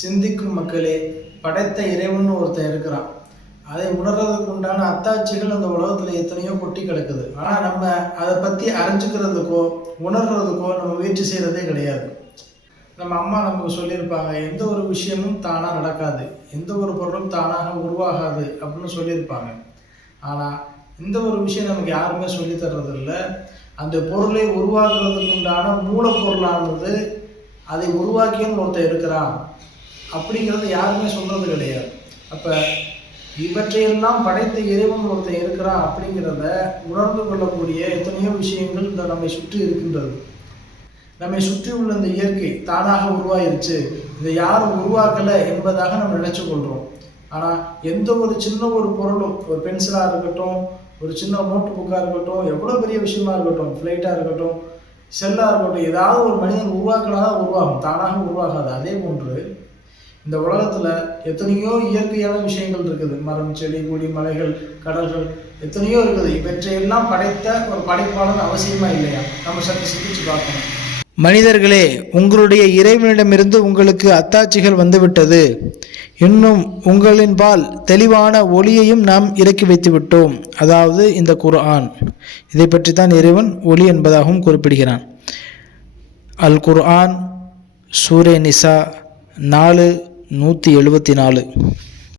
சிந்திக்கும் மக்களே, படைத்த இறைவன் ஒருத்தன் இருக்கிறான். அதை உணர்றதுக்கு உண்டான அத்தாட்சிகள் அந்த உலகத்தில் எத்தனையோ கொட்டி கிடக்குது. ஆனால் நம்ம அதை பற்றி அறிஞ்சுக்கிறதுக்கோ உணர்றதுக்கோ நம்ம முயற்சி செய்கிறதே கிடையாது. நம்ம அம்மா நமக்கு சொல்லியிருப்பாங்க, எந்த ஒரு விஷயமும் தானாக நடக்காது, எந்த ஒரு பொருளும் தானாக உருவாகாது அப்படின்னு சொல்லியிருப்பாங்க. ஆனால் இந்த ஒரு விஷயம் நமக்கு யாருமே சொல்லித்தர்றதில்ல. அந்த பொருளை உருவாக்குறதுக்கு உண்டான மூலப்பொருளானது அதை உருவாக்கியன்னு ஒருத்தர் இருக்கிறான் அப்படிங்கிறது யாருமே சொல்கிறது கிடையாது. அப்போ இவற்றையெல்லாம் படைத்த இறைவன் ஒருத்தர் இருக்கிறான் அப்படிங்கிறத உணர்ந்து கொள்ளக்கூடிய எத்தனையோ விஷயங்கள் இந்த நம்மை சுற்றி இருக்கின்றது. நம்மை சுற்றி உள்ள இந்த இயற்கை தானாக உருவாயிருச்சு, இதை யாரும் உருவாக்கலை என்பதாக நம்ம நினைச்சு கொள்கிறோம். ஆனால் எந்த ஒரு சின்ன ஒரு பொருளும், ஒரு பென்சிலாக இருக்கட்டும், ஒரு சின்ன நோட்டு புக்காக இருக்கட்டும், எவ்வளோ பெரிய விஷயமா இருக்கட்டும், ஃப்ளைட்டாக இருக்கட்டும், செல்லாக இருக்கட்டும், ஏதாவது ஒரு மனிதன் உருவாக்கினாதான் உருவாகும், தானாக உருவாகாது. அதே போன்று இந்த உலகத்தில் எத்தனையோ இயற்கையான விஷயங்கள் இருக்குது. மரம், செடி, கொடி, மலைகள், கடல்கள் எத்தனையோ இருக்குது. இவற்றையெல்லாம் படைத்த ஒரு படைப்பாளன் அவசியமா இல்லையா? நம்ம சற்று சிந்திச்சு பார்க்கணும். மனிதர்களே, உங்களுடைய இறைவனிடமிருந்து உங்களுக்கு அத்தாட்சிகள் வந்துவிட்டது. இன்னும் உங்களின்பால் தெளிவான ஒளியையும் நாம் இறக்கி வைத்து விட்டோம். அதாவது இந்த குர்ஆன். இதை பற்றி தான் இறைவன் ஒளி என்பதாகவும் குறிப்பிடுகிறான். அல் குர்ஆன், சூரே நிசா 4:174.